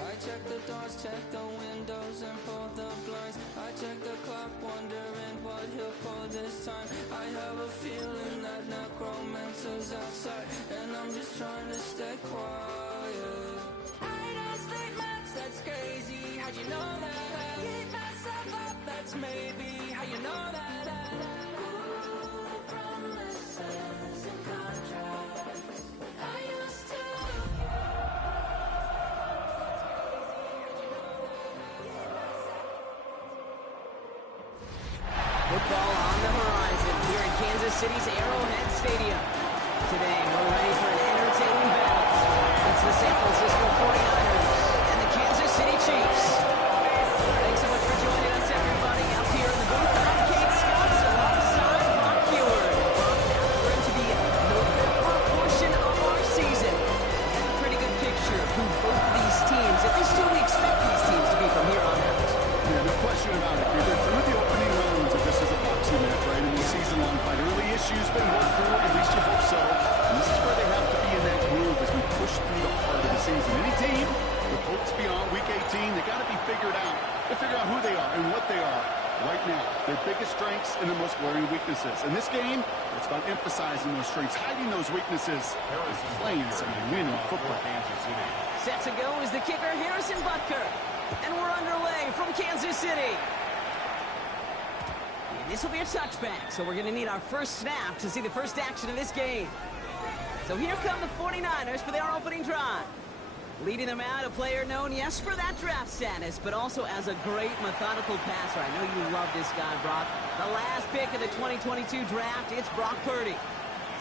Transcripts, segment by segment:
I check the doors, check the windows, and pull the blinds. I check the clock, wondering what he'll pull this time. I have a feeling that necromancer's outside, and I'm just trying to stay quiet. I don't sleep much, that's crazy. How'd you know that? I keep myself up, that's maybe how you know that. Ooh, promises and contracts. I used to. Football on the horizon here in Kansas City's Arrowhead Stadium. Today, we're ready for an entertaining battle. It's the San Francisco 49ers and the Kansas City Chiefs. Thanks so much for joining us, everybody, out here in the booth. I'm Kate Scott, alongside Mark Heward. Now that we're into the November portion of our season, we have a pretty good picture of who both of these teams, at least who we expect these teams to be from here on out. Yeah, no question about it. We've been through the opening rounds of this is a boxing match, right? In the season-long fight. Early issues been worked through, at least you hope so. And this is where they have to be in that groove as we push through the heart of the season. Any team with hopes beyond Week 18, they got to be figured out. To figure out who they are and what they are right now. Their biggest strengths and their most glaring weaknesses. In this game, it's about emphasizing those strengths, hiding those weaknesses, and playing some winning football. Set to go is the kicker, Harrison Butker. And we're underway from Kansas City. And this will be a touchback, so we're going to need our first snap to see the first action of this game. So here come the 49ers for their opening drive. Leading them out, a player known, yes, for that draft status, but also as a great methodical passer. I know you love this guy, Brock. The last pick of the 2022 draft, it's Brock Purdy.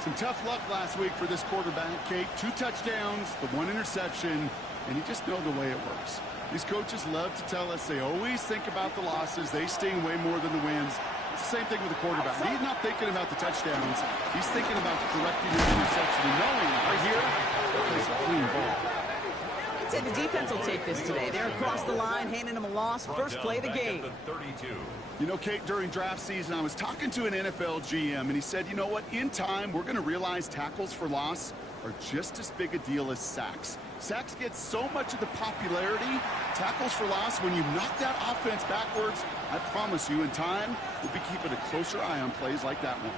Some tough luck last week for this quarterback, Kate. 2 touchdowns, the 1 interception, and you just know the way it works. These coaches love to tell us they always think about the losses. They sting way more than the wins. It's the same thing with the quarterback. He's not thinking about the touchdowns. He's thinking about correcting his interception and knowing right here it's a clean ball. I'd say the defense will take this today. They're across the line, handing them a loss. First play of the game. You know, Kate, during draft season, I was talking to an NFL GM, and he said, you know what, in time, we're going to realize tackles for loss are just as big a deal as sacks. Sacks get so much of the popularity. Tackles for loss, when you knock that offense backwards, I promise you, in time, we'll be keeping a closer eye on plays like that one.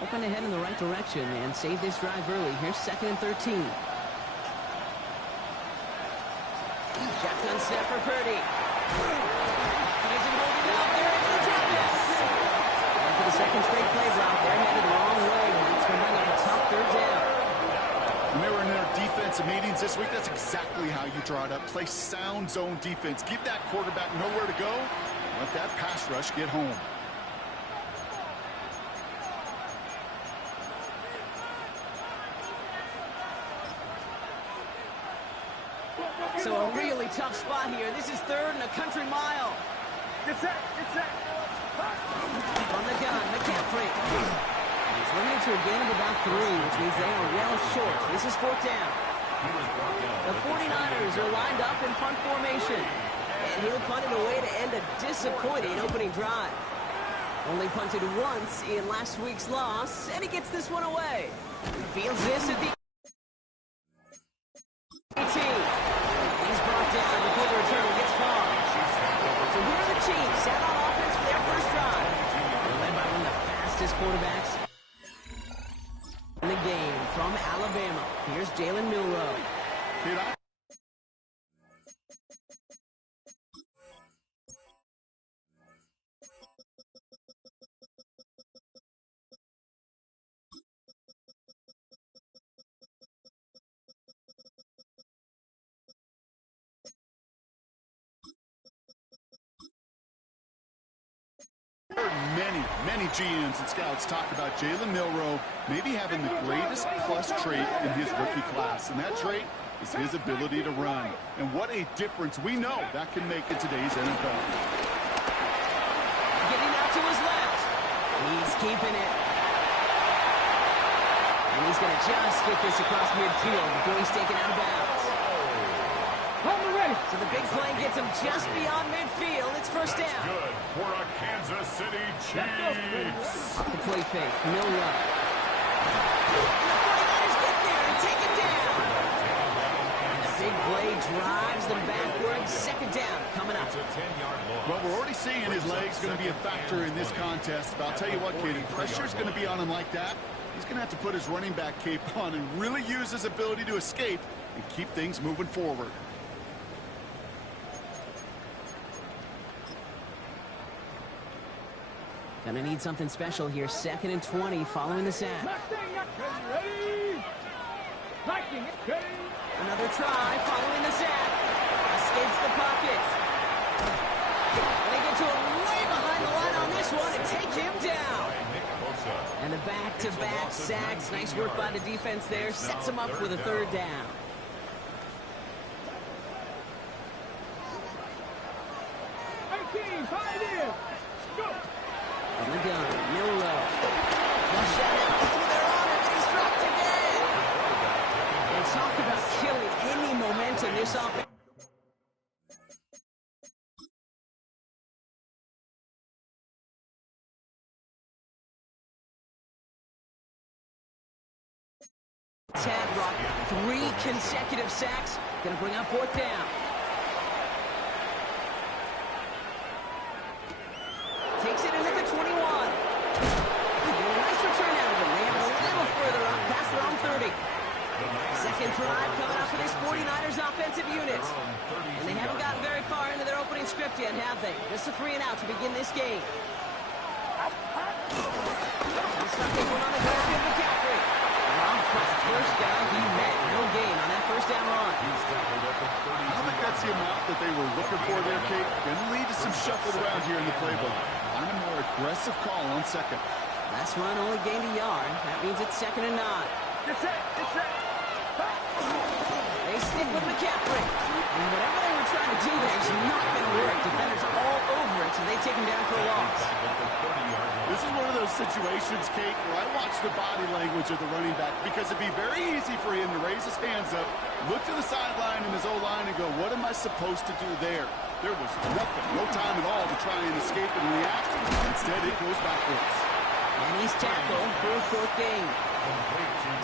Hoping to head in the right direction and save this drive early. Here's 2nd and 13. Shotgun snap for Purdy. He isn't holding it up. They're able to drop it. And for the second straight play drop, they're headed the wrong way. That's going to bring up a tough 3rd down. When they were in their defensive meetings this week, that's exactly how you draw it up. Play sound zone defense. Give that quarterback nowhere to go. Let that pass rush get home. So a really tough spot here. This is 3rd and a country mile. Get set. On the gun, McCaffrey. He's limited to a gain of about 3, which means they are well short. This is 4th down. The 49ers are lined up in punt formation. And he'll punt it away to end a disappointing opening drive. Only punted once in last week's loss, and he gets this one away. Fields this at the 18. He's brought down before the return gets far. So here are the Chiefs out on offense for their first drive. They're led by one of the fastest quarterbacks in the game from Alabama. Here's Jalen Milroe. Many GMs and scouts talk about Jalen Milroe maybe having the greatest plus trait in his rookie class, and that trait is his ability to run. And what a difference we know that can make in today's NFL. Getting out to his left. He's keeping it. And he's going to just get this across midfield before he's taken out of bounds. So the big play gets him just beyond midfield. It's first down. Good for a Kansas City Chiefs. Off the play fake, Milroe. And the 49ers get there and take it down. And the big play drives them backwards. Second down coming up. Well, we're already seeing his legs going to be a factor in this contest. But I'll tell you what, kid, if pressure's going to be on him like that, he's going to have to put his running back cape on and really use his ability to escape and keep things moving forward. Gonna need something special here. 2nd and 20 following the sack. Another try following the sack. Escapes the pocket. And they get to him way behind the line on this one and take him down. And the back-to-back sacks. Nice work by the defense there. Sets him up with a 3rd down. On the gun, Milroe. Flush that out. Oh, they're on it, and he's dropped again. And talk about killing any momentum this offense. Tadrock, 3 consecutive sacks. Gonna bring up 4th down. Takes it in at the 21. Nice return out of them. They have it a little further up past their own 30. Second drive coming up for this 49ers offensive unit. And they haven't gotten very far into their opening script yet, have they? Just a 3 and out to begin this game. Stuck this one on the ground with McCaffrey. First down, he met no gain on that 1st down run. I don't think that's the amount that they were looking for there, Kate. Going to lead to some shuffle around here in the playbook. On a more aggressive call on 2nd. Last run only gained a yard. That means it's 2nd and 9. They stick with McCaffrey. And whatever they were trying to do there is not going to work. Defenders all over it, so they take him down for a loss. This is one of those situations, Kate, where I watch the body language of the running back because it'd be very easy for him to raise his hands up, look to the sideline in his O-line and go, what am I supposed to do there? There was nothing, no time at all to try and escape and react. Instead, it goes backwards. And he's tackled for a 4th gain.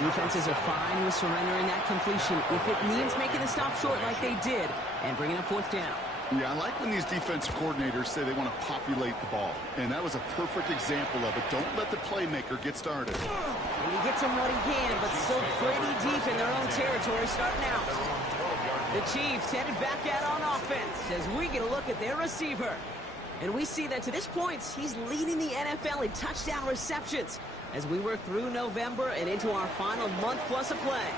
Defenses are fine with surrendering that completion if it means making the stop short like they did and bringing up 4th down. Yeah, I like when these defensive coordinators say they want to populate the ball. And that was a perfect example of it. Don't let the playmaker get started. And he gets them what he can, but still pretty deep in their own territory starting out. The Chiefs headed back out on offense as we get a look at their receiver. And we see that to this point, he's leading the NFL in touchdown receptions as we work through November and into our final month plus of play.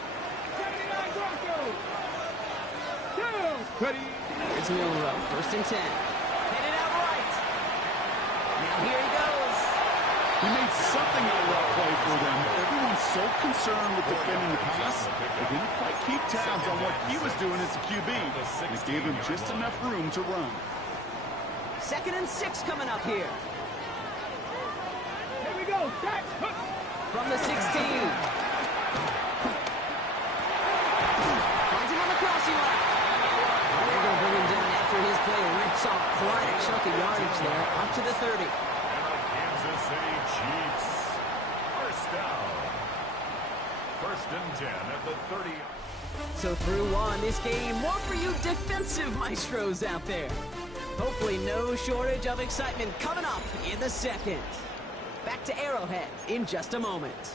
Here's Milroe, 1st and 10. Headed out right. Now here he goes. He made something out of that play for them. Everyone's so concerned with defending the pass, they didn't quite keep tabs on what he was doing as a QB. And it gave him just enough room to run. 2nd and 6 coming up here. Here we go. From the 16. Finds him on the crossing line. They're going to bring him down after his play rips off quite a chunk of yardage there, up to the 30. Kansas City Chiefs. 1st down. 1st and 10 at the 30. So through 1 this game, more for you defensive maestros out there. Hopefully no shortage of excitement coming up in the 2nd. Back to Arrowhead in just a moment.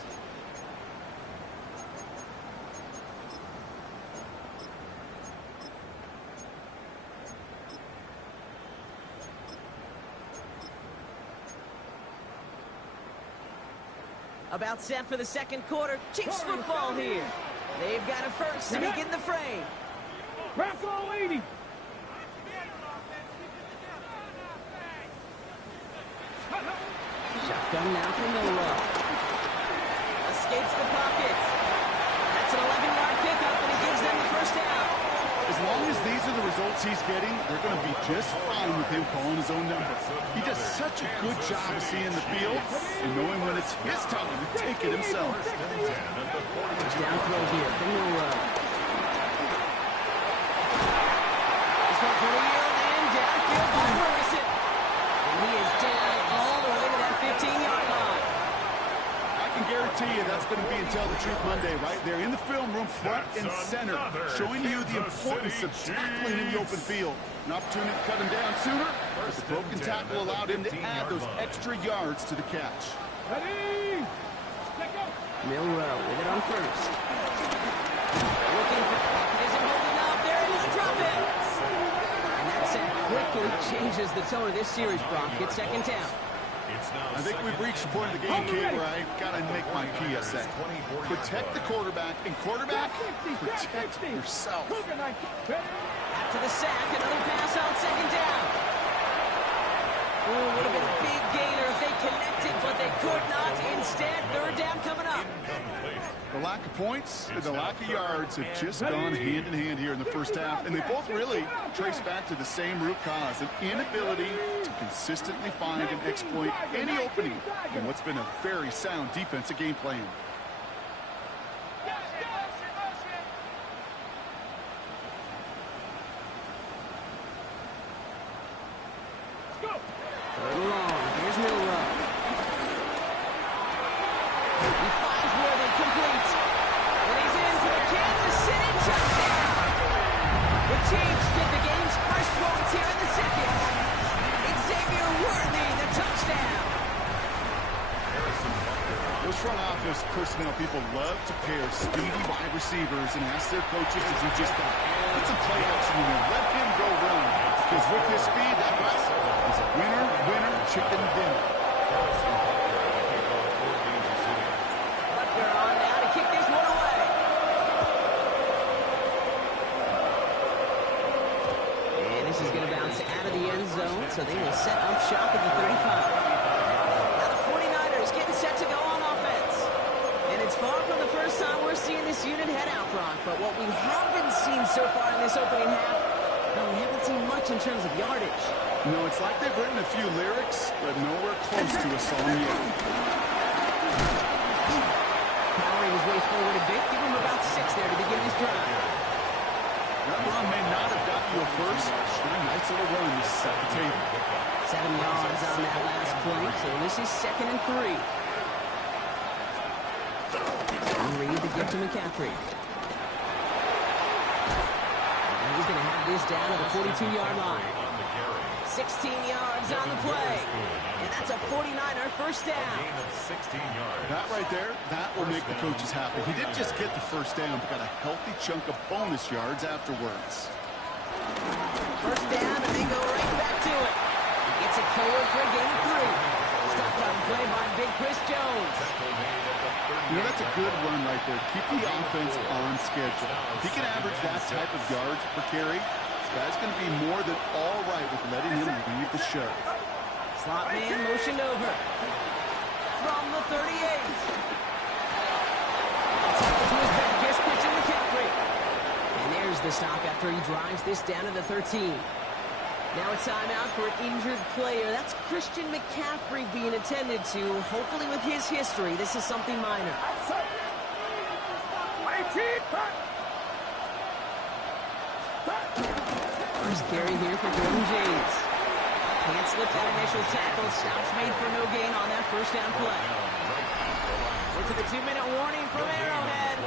About set for the 2nd quarter. Chiefs football here. They've got it first to begin the frame. Press all 80. Shotgun now from Milroe. Escapes the pocket. That's an 11-yard pickup, and it gives them the 1st down. As long as these are the results he's getting, they're going to be just fine with him calling his own number. He does such a good job of seeing the field and knowing when it's his time to take it himself. Down throw here from Milroe. This one's real and downfield by Morrison. And he is down all the way to that 15-yard line. I can guarantee guarantee you that's going to be Tell the Truth Monday right there in the film room, front and center, showing you the importance of tackling in the open field. An opportunity to cut him down sooner, but the broken tackle allowed him to add those extra yards to the catch. Ready? Milroe with it on first. Looking for mechanism, holding up. There it is, drop it. And that sack quickly changes the tone of this series, Brock. It's second down. I think we've reached the point of the game, Kate, where I got to make my PSA. Protect the quarterback, and quarterback, protect yourself. After the sack, another pass on second down. Ooh, would have been a big gainer if they connected, but they could not. Instead, third down coming up. The lack of points and the lack of yards have just gone hand in hand here in the first half, and they both really trace back to the same root cause, an inability to consistently find and exploit any opening in what's been a very sound defensive game plan. Third and long. Here's Milroe. He finds Worthy, complete. And he's in for the Kansas City touchdown. The Chiefs get the game's first points here in the second. It's Xavier Worthy, the touchdown. Those front office personnel people love to pair speedy wide receivers and ask their coaches to do just that. Put some play action in there. Let him go run. Because with his speed, that route is a winner, chicken dinner. Butker on now to kick this one away. And this is going to bounce out of the end zone, so they will set up shop at the 35. Now the 49ers getting set to go on offense. And it's far from the first time we're seeing this unit head out, Brock. But what we haven't seen so far in this opening half, well, we haven't seen much in terms of yardage. No, it's like they've written a few lyrics, but nowhere close to a song yet. Powering his way forward a bit. Give him about 6 there to begin this drive. That run may not have got you a first. But a nice little run to set the table. 7 yards on that last play, so this is 2nd and 3. And Reed the gift to McCaffrey. And he's going to have this down at the 42-yard line. 16 yards on the play. And that's a 49er first down. That right there, that will make the coaches happy. He didn't just get the first down, but got a healthy chunk of bonus yards afterwards. First down, and they go right back to it. He gets it forward for a gain of 3. Stopped on play by Big Chris Jones. You know, that's a good run right there. Keep the offense on schedule. If he can average that type of yards per carry, this guy's going to be more than all right with letting him lead the show. Slot man motioned over. From the 38. Tackle to his back. Here's Christian McCaffrey. And there's the stop after he drives this down to the 13. Now a timeout for an injured player. That's Christian McCaffrey being attended to. Hopefully with his history, this is something minor. First carry here for Jordan James. Can't slip that initial tackle. Stops made for no gain on that first down play. We're to the 2-minute warning from Arrowhead.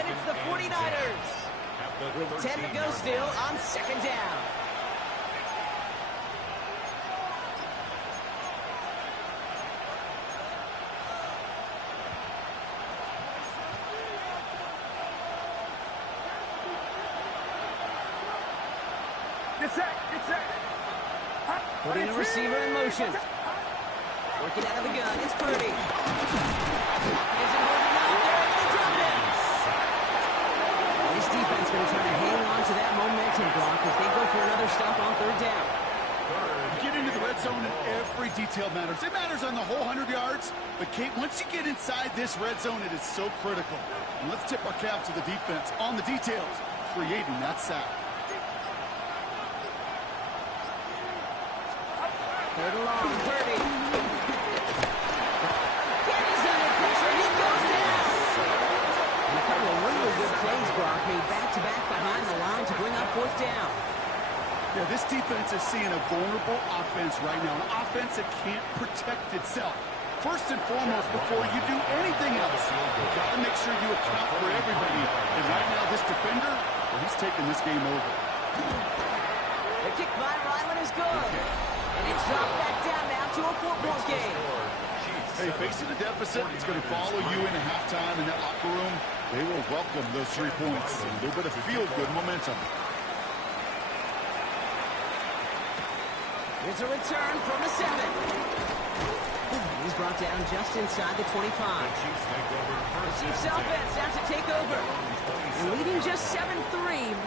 And it's the 49ers. With 10 to go still on second down. Putting a receiver in motion. Working out of the gun. It's Purdy. Isn't holding out there. And they drop it. This defense going to try to hang on to that momentum block if they go for another stop on third down. You get into the red zone and every detail matters. It matters on the whole 100 yards. But, Kate, once you get inside this red zone, it is so critical. And let's tip our cap to the defense on the details, creating that sack. Third and long, Purdy. He's under pressure, he goes down. And a couple of really good plays, Brock, made back-to-back behind the line to bring up fourth down. Yeah, this defense is seeing a vulnerable offense right now, an offense that can't protect itself. first and foremost, before you do anything else, you've got to make sure you account for everybody. And right now, this defender, well, he's taking this game over. The kick by Ryland is good. And it's dropped back down now to a 4-point game. Hey, facing a deficit, it's going to follow you into halftime in that locker room. They will welcome those 3 points. A little bit of feel-good momentum. Here's a return from the 7. He's brought down just inside the 25. The Chiefs offense out to take over. And leading just 7-3.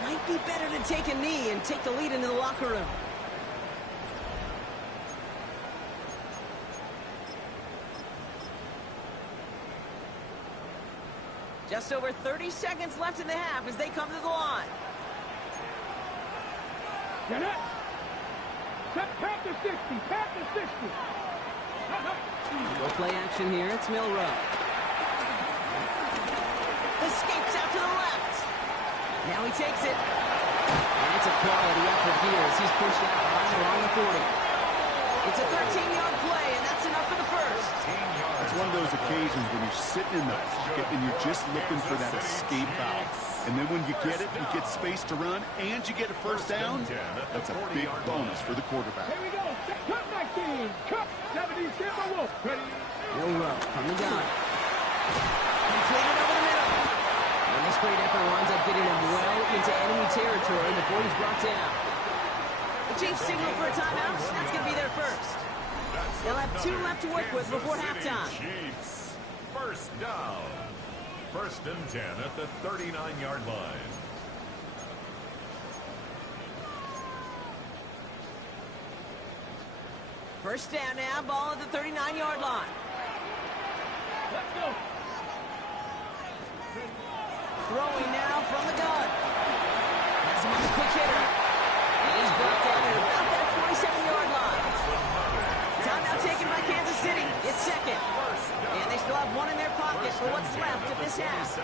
Might be better to take a knee and take the lead into the locker room. Just over 30 seconds left in the half as they come to the line. Get it. Pat to 60. Pat to 60. No play action here. It's Milroe. Escapes out to the left. Now he takes it. And it's a quality effort here as he's pushed out right along the 40. It's a 13-yard play, and that's enough for the first. It's one of those occasions when you're sitting in the pocket and you're just looking for that escape valve. And then when you get it, you get space to run, and you get a first down. That's a big bonus for the quarterback. Here we go. Cut 19. Cut 70. Tampa Wolf. Ready. Milroe from the gun. Completed over the middle. And this great effort winds up getting him well into enemy territory before he's brought down. The Chiefs signal for a timeout. That's going to be their first. They'll have 2 left to work with before halftime. Chiefs, first down. First and 10 at the 39-yard line. First down now, ball at the 39-yard line. Let's go. Throwing now from the gun. Has him on the quick hitter. And he's brought down at about that 27-yard line. Timeout taken by Kansas City. It's second. And they still have 1 in their pocket for what's left of this half.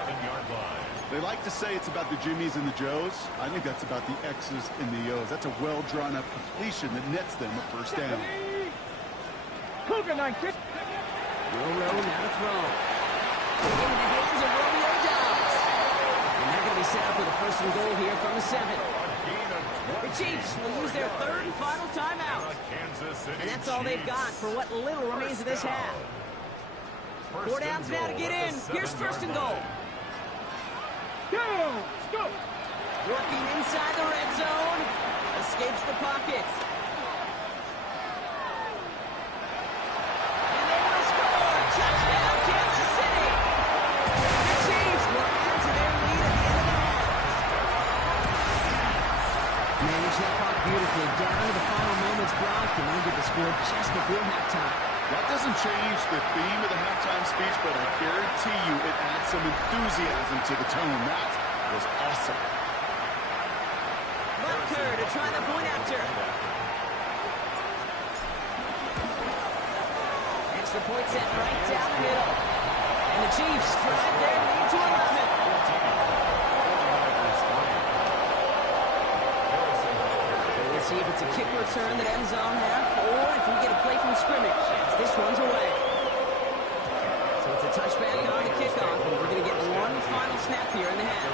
They like to say it's about the Jimmies and the Joes. I think that's about the X's and the O's. That's a well-drawn-up completion that nets them a first down. Cougar 19. Milroe now to throw. Into the hands of Romeo Doubs. And they're going to be set up with a first and goal here from the 7. The Chiefs will use their 3rd and final timeout. And that's all they've got for what little remains of this half. 4 downs now to get in. Here's first and goal. Go. Go. Working inside the red zone. Escapes the pocket. And they will score. Touchdown, Kansas City. The Chiefs will add to their lead at the end of the half. Manage that clock beautifully down to the final moments, Brock, and then get the score just before halftime. That doesn't change the theme of the halftime speech, but I guarantee you it adds some enthusiasm to the tone. That was awesome. Butker to try the point after. Extra point set right down the middle. And the Chiefs drive their lead to 11. See if it's a kick return that ends on half, or if we get a play from scrimmage, as this one's away. So it's a touchback on the kickoff, and we're going to get 1 final snap here in the half.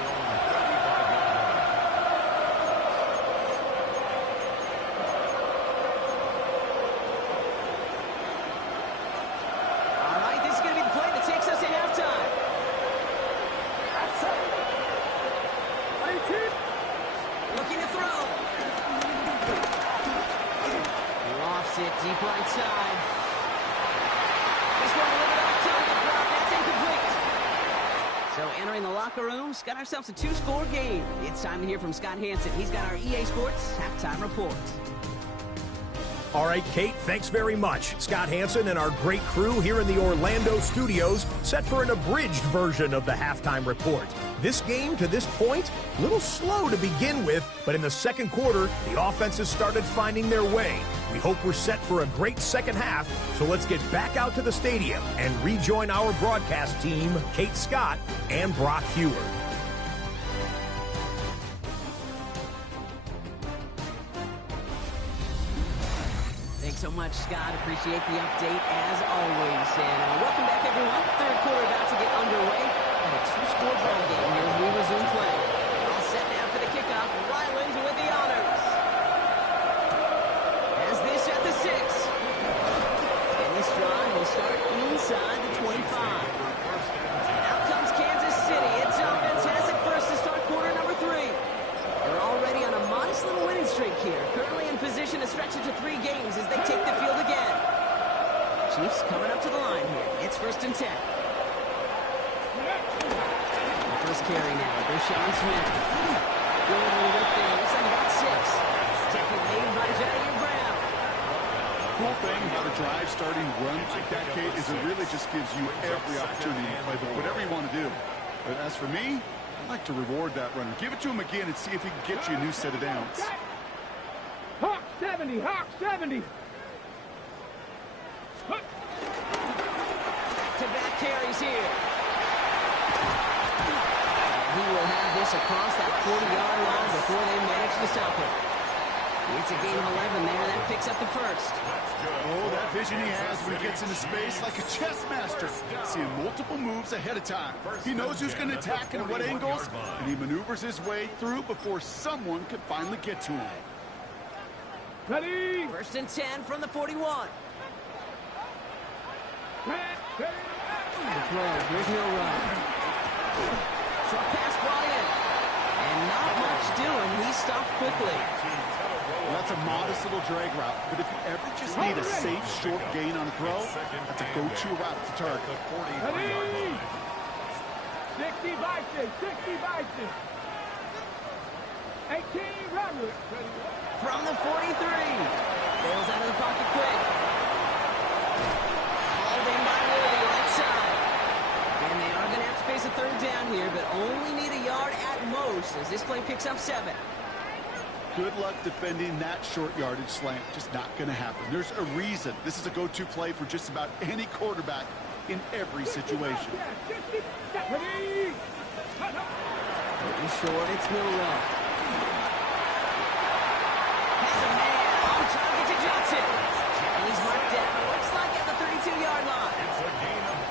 All right, this is going to be the play that takes us to halftime. Looking to throw. Lofts it deep right side. This one a little bit off target, Brock. That's incomplete. So entering the locker room, got ourselves a 2-score game. It's time to hear from Scott Hanson. He's got our EA Sports halftime report. All right, Kate, thanks very much. Scott Hanson and our great crew here in the Orlando studios set for an abridged version of the halftime report. This game, to this point, a little slow to begin with, but in the second quarter, the offenses started finding their way. We hope we're set for a great second half, so let's get back out to the stadium and rejoin our broadcast team, Kate Scott and Brock Huard. so much, Scott. Appreciate the update as always. And welcome back, everyone. Third quarter about to get underway. And a two-score ball game here as we resume play. All set now for the kickoff. Ryland with the honors. As this at the 6. And this drive will start inside the 25. Out comes Kansas City. It's a fantastic first to start quarter number 3. They're already on a modest little winning streak here. Currently in position to stretch it to 3 games as they take the field again. Chiefs coming up to the line here. It's 1st and 10. The first carry now. Deshaun Smith. Good little whip there. Looks like about 6. Taken lead by Jair Brown. Cool thing about a drive starting run like that, Kate, is it really just gives you every opportunity to play whatever you want to do. But as for me, I like to reward that runner. Give it to him again and see if he can get you a new set of downs. Hawk 70, Hawk 70. Back-to-back carries here. And he will have this across that 40-yard line before they manage to stop him. It's a gain of 11 there. That picks up the first. Oh, that vision he has when he gets into space like a chess master. Seeing multiple moves ahead of time. He knows who's going to attack and at what angles, and he maneuvers his way through before someone can finally get to him. Ready? 1st and 10 from the 41. The throw. Here's Milroe. Short pass brought in. And not much doing. He stopped quickly. Well, that's a modest little drag route, but if you ever just need a safe, short gain on a throw, that's a go-to route to target. 60 Bison, 60 Bison. 18 Robert. From the 43. Bails out of the pocket quick. Hauled in by Worthy right side. And they are going to have to face a 3rd down here, but only need a yard at most as this play picks up 7. Good luck defending that short yardage slant. Just not going to happen. There's a reason. This is a go-to play for just about any quarterback in every situation. Ready? Looking short, it's Milroe. Has a man on target to Johnson. And he's marked down. Looks like at the 32-yard line.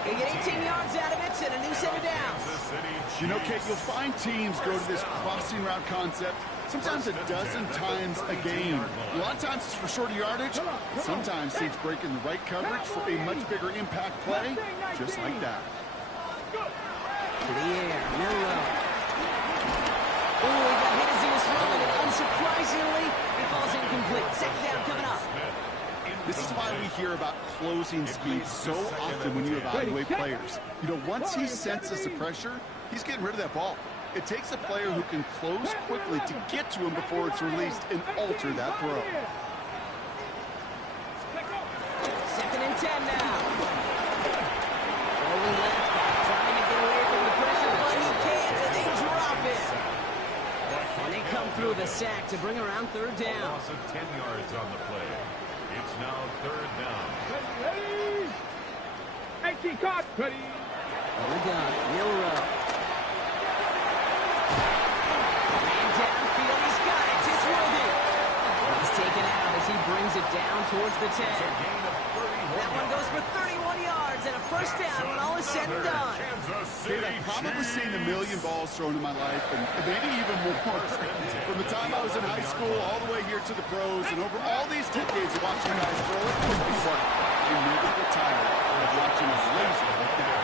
They get 18 yards out of it and a new set of downs. You know, Kate, you'll find teams go to this crossing route concept sometimes a dozen times a game. A lot of times it's for shorter yardage. Sometimes teams break in the right coverage for a much bigger impact play, just like that. To the air, Milroe. Oh, he got hit as he was throwing it. Unsurprisingly, it falls incomplete. 2nd down coming up. This is why we hear about closing speed so often when you evaluate players. You know, once he senses the pressure, he's getting rid of that ball. It takes a player who can close quickly to get to him before it's released and alter that throw. 2nd and 10 now. Rolling left, trying to get away from the pressure, but he can't, and they drop it. And they come through the sack to bring around 3rd down. Loss of 10 yards on the play. It's now 3rd down. Ready? 18 caught. Ready? On the gun, Milroe. Man downfield, he's got it. It's Worthy. He's taken out as he brings it down towards the 10. That one goes for 31 yards and a 1st down when all is said and done. Kate, I've probably seen a million balls thrown in my life, and maybe even more. From the time I was in high school all the way here to the pros, and over all these decades of watching guys throw it, I never get tired of watching a laser like that.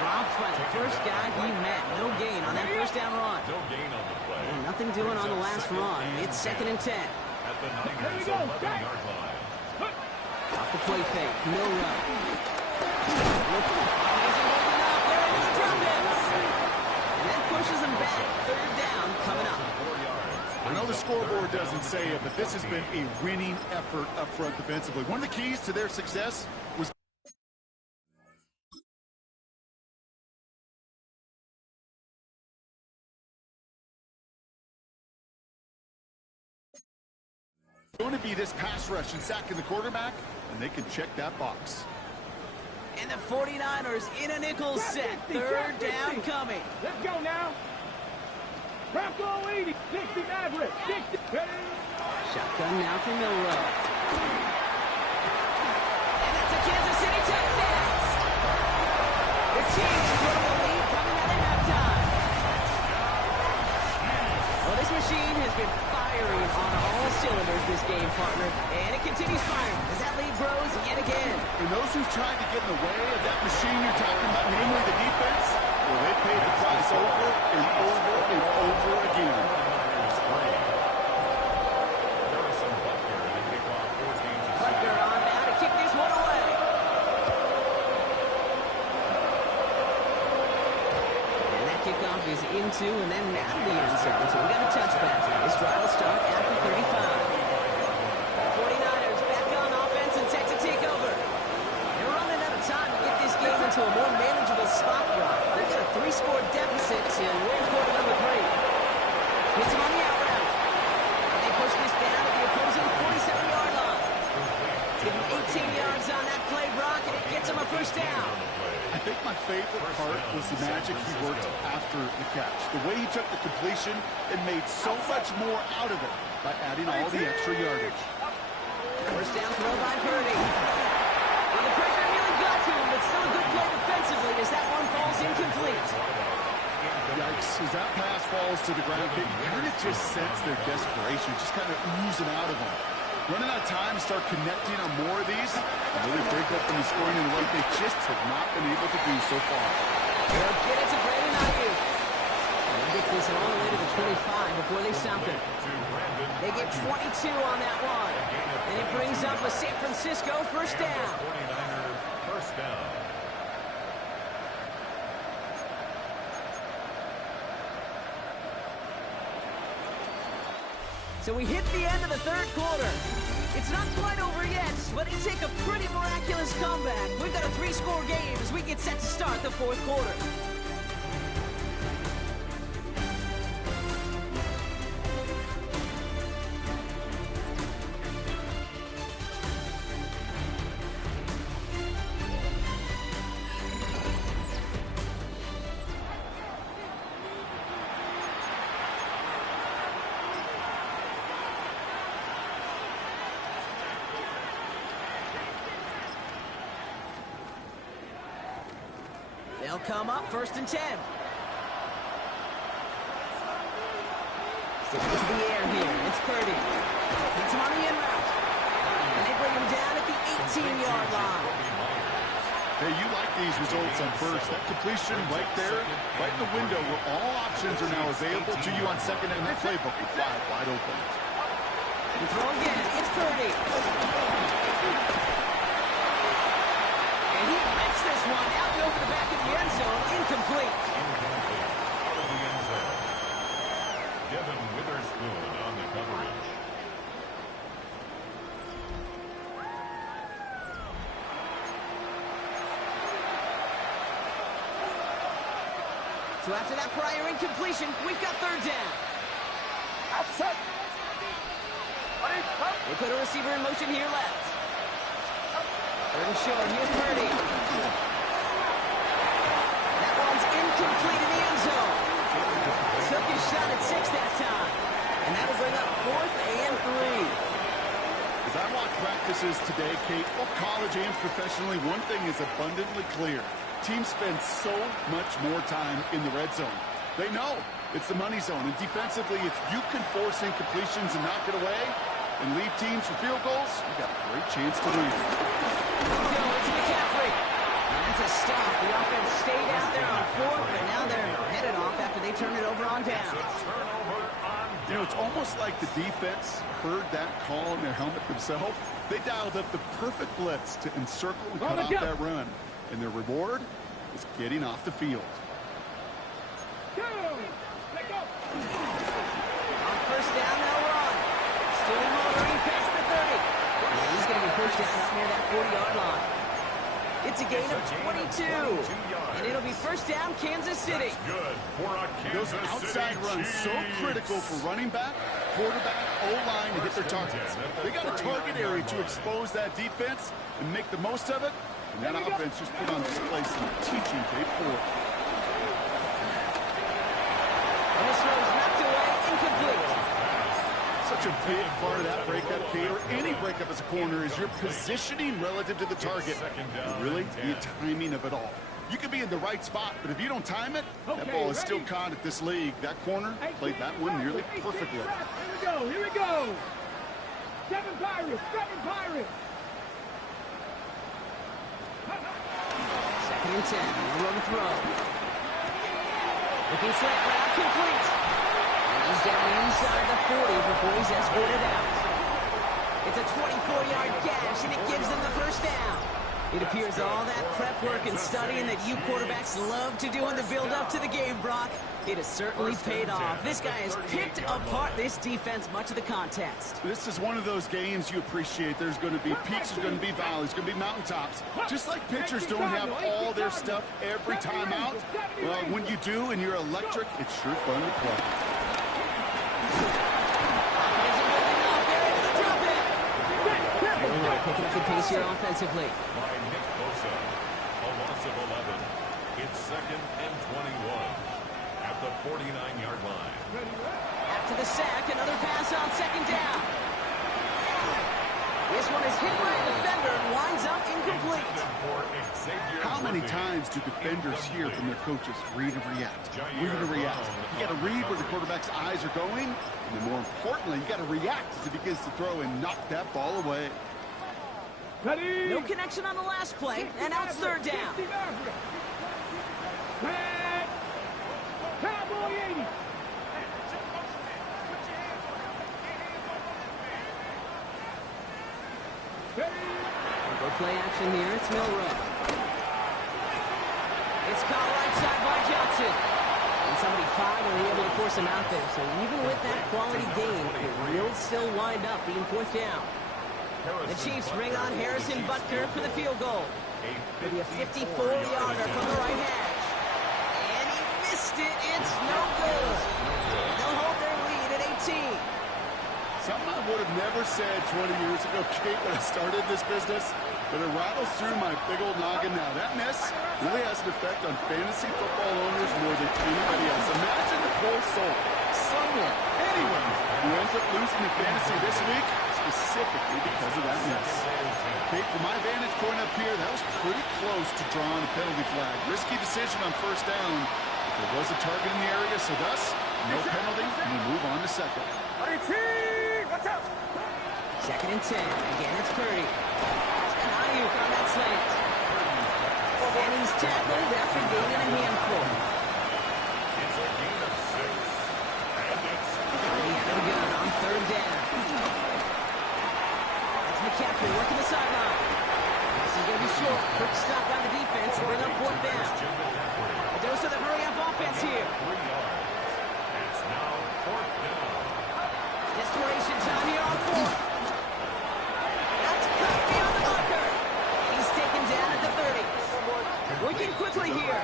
Dropped by the first guy he met. No gain on that 1st down run. No gain on the play. And nothing doing on the last run. It's 2nd and 10. At the Niners' 11-yard line. Off the play fake, Milroe. Looking. Isn't looking up. They're into the drum dance. And that pushes him back. 3rd down coming up. I know the scoreboard doesn't say it, but this has been a winning effort up front defensively. One of the keys to their success was going to be this pass rush and sacking the quarterback, and they can check that box. And the 49ers in a nickel set. 3rd down coming. Let's go now. Bronco 80, 60 Maverick, 60. Shotgun now for Milroe. and it continues firing as that lead grows yet again. And those who've tried to get in the way of that machine you're talking about, namely the defense, well, they paid the price over and over and over again. Butker on now to kick this one away. And that kickoff is into and then out of the end zone. So we got a touchback. This drive will start after 35. 49ers back on offense and set to take over. They're running out of time to get this game into a more manageable spot, Brock. They've got a 3-score deficit to win quarter number 3. Hits him on the out route. And they push this down to the opposing 47-yard line. Give him 18 yards on that play, Brock, and it gets him a first down. I think my favorite part was the magic he worked after the catch. The way he took the completion and made so much more out of it by adding all the extra yardage. First down throw by Purdy. Well, the pressure nearly got to him, but still a good play defensively as that one falls incomplete. Yikes, as that pass falls to the ground, you kind of just sense their desperation, just kind of oozing out of them. Running out of time to start connecting on more of these, and really break up from the scoring in a way they just have not been able to do so far. They'll get it to Brandon Ayuk. And he gets this all the way to the 25 before they stop it. They get 22 on that one. And it brings up a San Francisco first down. 49er first down. So we hit the end of the third quarter. It's not quite over yet, but it take a pretty miraculous comeback. We've got a 3-score game as we get set to start the fourth quarter. They'll come up first and 10. Stick into the air here. It's Purdy. Gets him on the in route. And they bring him down at the 18-yard line. Hey, you like these results on first. That completion right there, right in the window where all options are now available to you on second, and that playbook is wide open. You throw again. It's Purdy. And he lets this one out and over the back of the end zone. Incomplete. Out of the end zone. Devin Witherspoon on the coverage. So after that prior incompletion, we've got third down. Outside. They put a receiver in motion here left. Third and short. Here's Purdy. That one's incomplete in the end zone. Took his shot at 6 that time. And that'll bring up 4th and 3. As I watch practices today, Kate, both college and professionally, one thing is abundantly clear. Teams spend so much more time in the red zone. They know it's the money zone. And defensively, if you can force incompletions and knock it away and lead teams for field goals, you've got a great chance to lose. Go, it's McCaffrey. And that's a stop. The offense stayed out there on 4th, and now they're headed off after they turn it over on down. You know, it's almost like the defense heard that call in their helmet themselves. They dialed up the perfect blitz to encircle and cut off that run. And their reward is getting off the field. Go. Let go. On first down, they'll run. Still motoring past the 30. And he's going to be pushed out near that 40-yard line. It's a gain of 22. And it'll be first down, Kansas City. Good for a Those Kansas outside City runs so Chiefs. critical for running back, quarterback, O-line to hit their targets. They got a target area to expose that defense and make the most of it. And that offense just put on display some teaching tape for it. And this throw's knocked away, incomplete. Such a big part of that breakup, Kate, or any breakup as a corner, is your positioning relative to the target. And really, the timing of it all. You could be in the right spot, but if you don't time it, that ball is still caught at this league. That corner played that one nearly perfectly. Here we go. Here we go. Seven Pirates. Second and 10. No room to throw. Looking slant route complete. And he's down inside the 40 before he's escorted out. It's a 24-yard gash, and it gives them the first down. It appears all that prep work and studying that you quarterbacks love to do in the build-up to the game, Brock, it has certainly paid off. This guy has picked apart this defense much of the contest. This is one of those games you appreciate. There's going to be peaks, there's going to be valleys, there's going to be mountaintops. Just like pitchers don't have all their stuff every time out, well, when you do and you're electric, it's sure fun to play. Picking up the pace here offensively. By Nick Bosa, a loss of 11. It's second and 21 at the 49-yard line. After the sack, another pass on second down. This one is hit by a defender and winds up incomplete. How many times do defenders hear from their coaches, read and react, read and react? You got to read where the quarterback's eyes are going, and then more importantly, you got to react as he begins to throw and knock that ball away. No connection on the last play, and now it's third down. Cowboy 80. Go play action here. It's Milroe. It's caught right side by Johnson. And somebody finally able to force him out there. So even with that quality gain, it will still wind up being fourth down. The Chiefs bring on Harrison Butker for the field goal. It'll be a 54-yarder from the right hash. And he missed it. It's no good. They'll hold their lead at 18. Something I would have never said 20 years ago, Kate, when I started this business, but it rattles through my big old noggin now. That miss really has an effect on fantasy football owners more than anybody else. Imagine the poor soul, someone, anyone, who ends up losing in fantasy this week, specifically because of that miss. Kate, from my vantage point up here, that was pretty close to drawing a penalty flag. Risky decision on first down. There was a target in the area, so thus, no penalty, and we move on to second. Second and 10. Again, it's Purdy. And Ayuk on that slant. And he's tackled after gaining a handful. It's a gain of 6. And it's Purdy out of the gun on third down. That's McCaffrey working the sideline. This is going to be short. Quick stop by the defense to bring up fourth down. A dose of the hurry-up offense here. 3 yards. It's now fourth down. Desperation time here on fourth. That's cut beyond the marker. He's taken down at the 30. Working quickly here.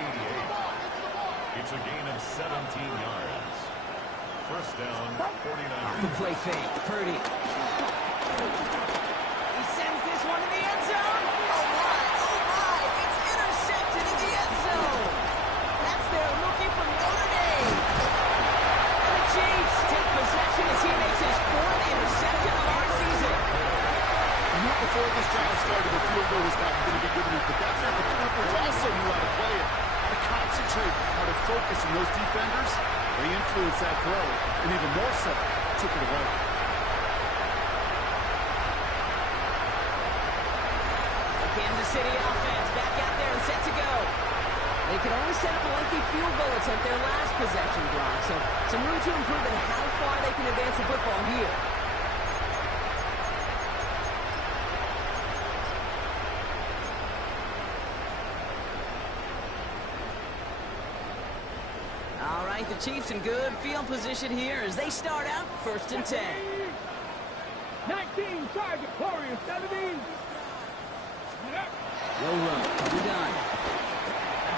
It's a gain of 17 yards. First down, 49ers. The play fake. Purdy. He sends this one to the end zone. Oh my, oh my. It's intercepted in the end zone. That's their rookie from Notre Dame. And the Chiefs take possession as he makes his fourth interception of our season. Not before this drive started, the field goal was not going to be good enough, but that's not the Clippers also knew how to play it, how to concentrate, how to focus, and those defenders, they influenced that throw, and even more so, took it away. The Kansas City offense back out there and set to go. They could only set up a lengthy field goal attempt their last possession, Brock, so some room to improve in how far they can advance the football here. The Chiefs in good field position here as they start out first and 10. 19, target, Warriors, 17. Low run, done.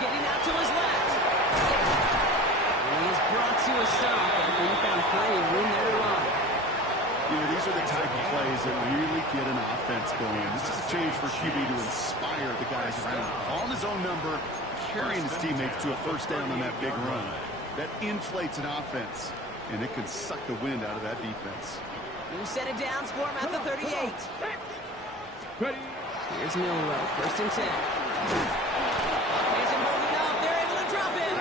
Getting out to his left. And he is brought to a stop. And he found plenty of room there to run. You know, these are the type of plays that really get an offense going. This is a change for QB to inspire the guys around him. Calling his own number, carrying his teammates to a first down on that big run. That inflates an offense, and it can suck the wind out of that defense. New set of downs for him at the 38. Ready. Here's Milroe, first and 10. Here's him holding up. They're able to drop him.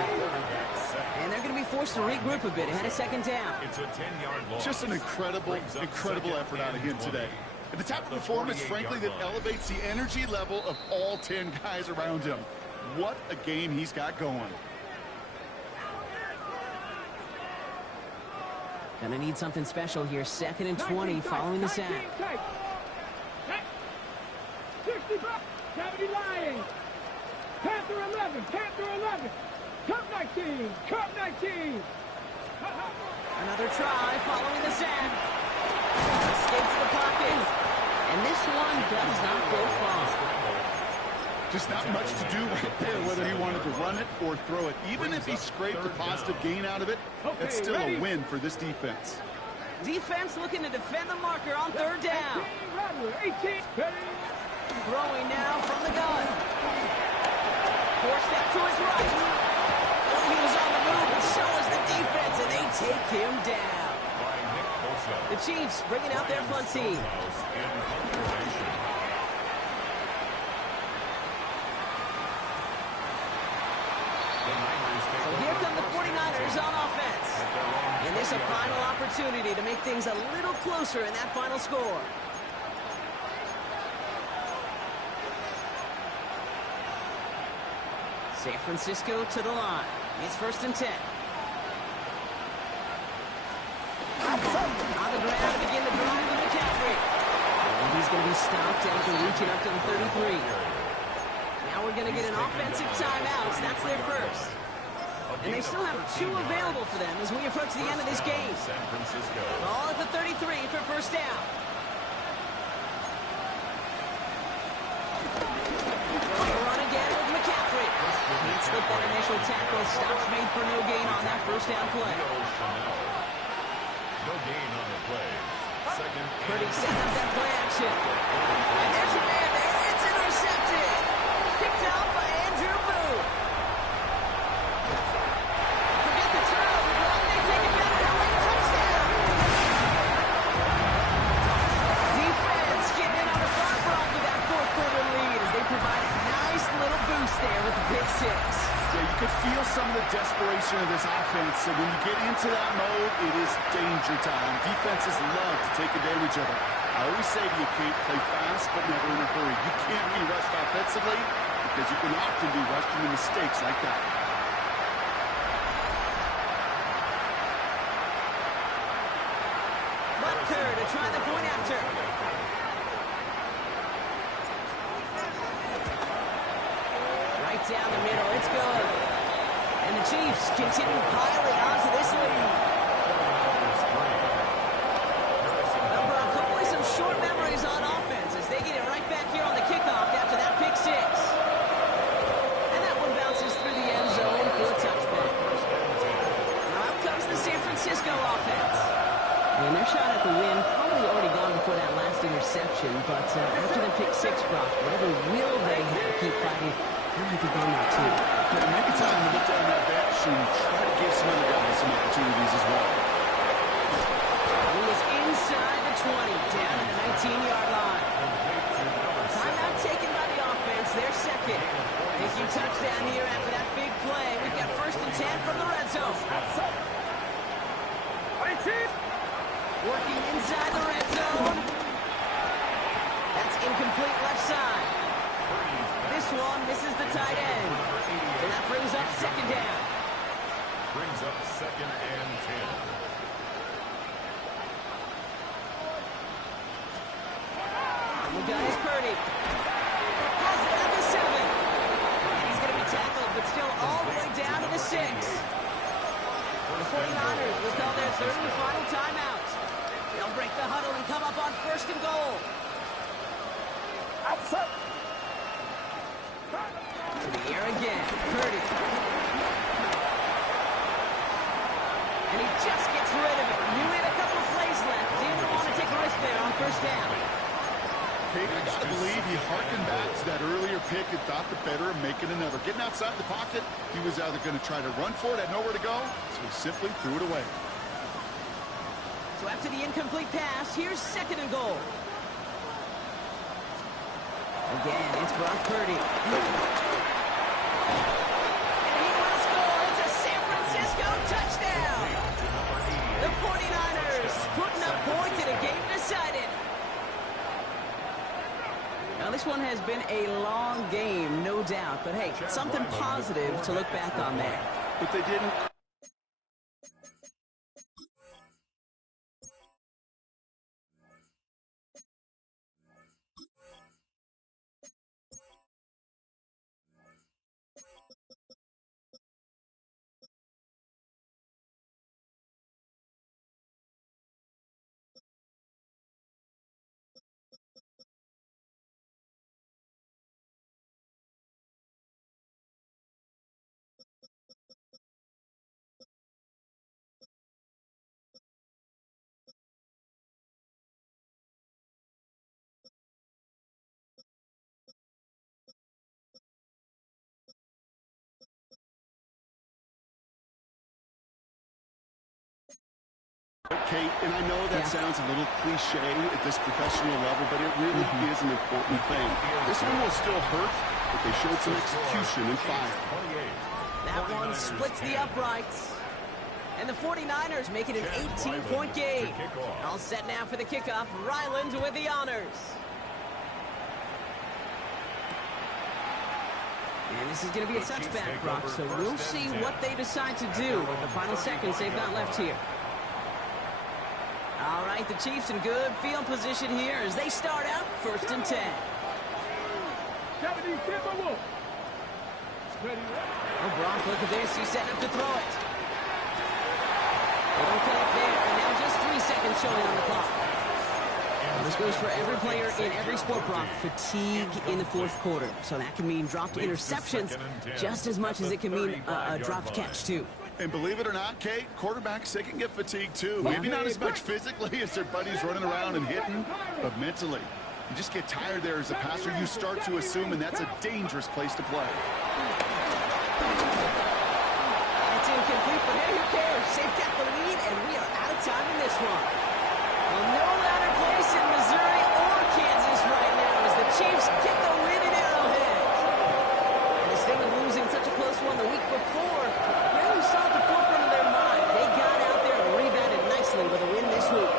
And they're going to be forced to regroup a bit ahead of second down. It's a 10-yard loss. Just an incredible effort out of him today. And the type of performance, frankly, that elevates the energy level of all 10 guys around him. What a game he's got going. Gonna need something special here. 2nd and 20 following the sack. 65, 70 Lions. Panther 11, Panther 11. Cup 19, Cup 19. Another try following the sack. Escapes the pocket. And this one does not go far. Just not much to do right there, whether he wanted to run it or throw it. Even if he scraped a positive gain out of it, that's still a win for this defense. Defense looking to defend the marker on 3rd down. 18, Throwing now from the gun. 4 step to his right. He was on the move, and so was the defense, and they take him down. The Chiefs bringing out their punt team. So here come the 49ers on offense. And this a final opportunity to make things a little closer in that final score. San Francisco to the line. It's 1st and 10. On the ground to begin the drive with McCaffrey. And he's going to be stopped after reaching up to the 33. Now we're going to get an offensive timeout. That's their first. And they still have 2 available for them as we approach the end of this game. San Francisco. Ball at the 33 for 1st down. Run again with McCaffrey. Can't slip that initial tackle. Stops made for no gain on that 1st down play. No gain on the play. Purdy setting up that play action. And there's a man there. It's intercepted. Picked out by Andrew Booth. Forget the turnover. They take it down and away. Touchdown. Defense getting in on the front run with that 4th quarter lead as they provide a nice little boost there with the pick 6. Yeah, you could feel some of the desperation of this offense. So when you get into that mode, it is danger time. Defenses love to take advantage of it. I always say to you, Kate, play fast but never in a hurry. You can't be rushed offensively because you can often be rushed into mistakes like that. Butker to try the point after. Right down the middle. It's good. And the Chiefs continue piling onto this lead. Number a couple of some short memories on offense as they get it right back here on the kickoff after that pick 6. And that one bounces through the end zone for a touchback. Now out comes the San Francisco offense. And their shot at the win probably already gone before that last interception, but after the pick 6, Brock, whatever will they have to keep fighting, they might be gone now too. Yeah, make a time to look down that bench and try to give some other guys some opportunities as well. He is inside the 20, down to the 19-yard line. Timeout taken by the offense, their 2nd. Making touchdown here after that big play. We've got 1st and 10 from the red zone. Working inside the red zone. That's incomplete left side. This one misses the tight end. And that brings up 2nd down. Brings up 2nd and 10. And the guy is Purdy. Has it at the 7. And he's going to be tackled, but still all the way down to the 6. The 49ers will call their 3rd and final timeout. They'll break the huddle and come up on 1st and goal. outside. To the air again, Purdy. And he just gets rid of it. You had a couple of plays left. Didn't want to take a risk there on 1st down. Kate, I got to believe he harkened back to that earlier pick and thought the better of making another. Getting outside the pocket, he was either going to try to run for it, had nowhere to go, so he simply threw it away. So after the incomplete pass, here's 2nd and goal. Again, it's Brock Purdy. And he will score. It's a San Francisco touchdown. 49ers putting up points in a game decided. Now, this one has been a long game, no doubt. But, hey, something positive to look back on there. But they didn't. Kate, and I know that sounds a little cliche at this professional level, but it really is an important thing. This one will still hurt, but they showed some execution and fire. That one splits the uprights. And the 49ers make it an 18-point game. All set now for the kickoff. Ryland with the honors. And this is going to be a touchback, Brock, so we'll see what they decide to do with the final seconds they've got left here. All right, the Chiefs in good field position here as they start out 1st and 10. Oh, Brock, look at this. He's setting up to throw it. They don't connect there, and now just 3 seconds showing on the clock. Well, this goes for every player in every sport, Brock. Fatigue in the 4th quarter. So that can mean dropped interceptions just as much as it can mean a dropped catch, too. And believe it or not, Kate, quarterbacks, they can get fatigued too. Maybe not as much physically as their buddies running around and hitting, but mentally. You just get tired there as a passer. You start to assume, and that's a dangerous place to play. And it's incomplete, but hey, who cares? They've got the lead, and we are out of time in this one. Well, no louder place in Missouri or Kansas right now as the Chiefs get the win in Arrowhead. And instead of losing such a close one the week before, really saw at the forefront of their minds. They got out there and rebounded nicely with a win this week.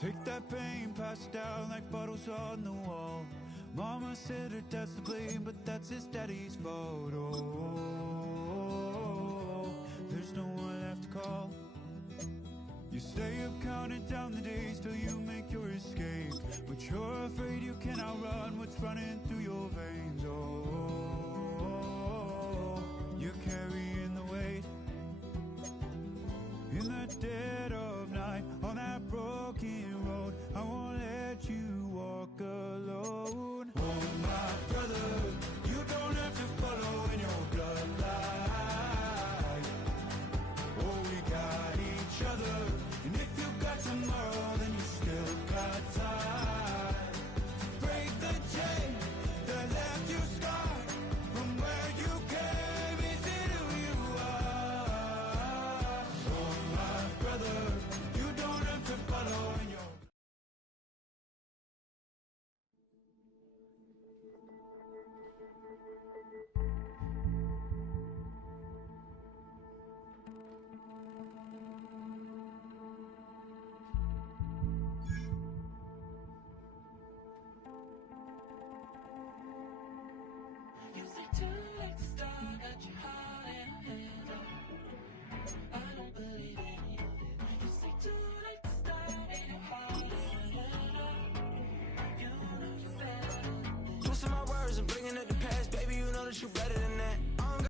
Take that pain, pass it down like bottles on the wall. Mama said her dad's to blame, but that's his daddy's fault. Oh, there's no one left to call. You stay up counting down the days till you make your escape, but you're afraid you can outrun what's running through your veins. Oh, you're carrying the weight in the dead of night on that broken road. I won't let you